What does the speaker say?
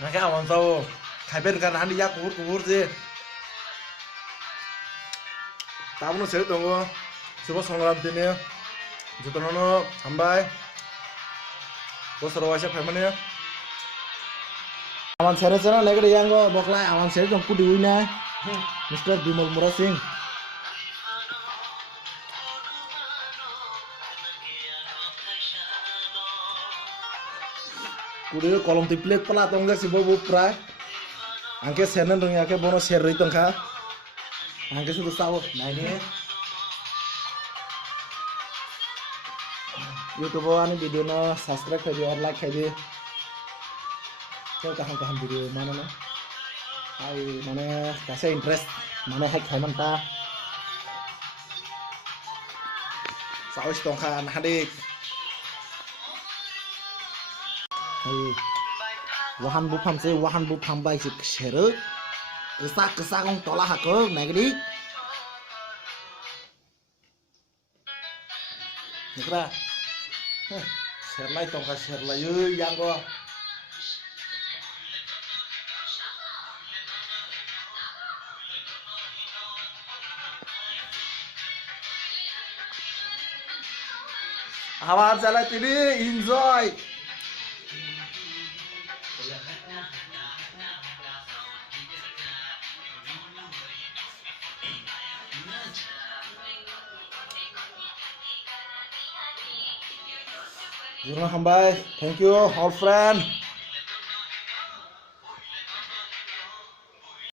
Nah kayak awan tahu, kabar kan andi ya kubur sih. Tahu nu saya tunggu, coba songram ini, jatuh nono sampai, bos rawasnya family. Awan saya sana lagi dia yang boklai awan saya jangku di wina, Mr. MuraSing. Kudu kolom tiplet pala tongga si bobo prai, angke senen dong ya ke bono share itu kan, angke sudah tahu, nah ini. YouTube ani video na subscribe kaji or like kaji. Kau kahan video mana na? Ay mana kasih interest mana hack hai manta. Saus tongkan hadik. Ay wahan bupam baik sih share. Kesak kong tolah aku naik di. Nikra. Share lai tongka share lai yang go. Awak jalan ini enjoy. Hambai, thank you all friend.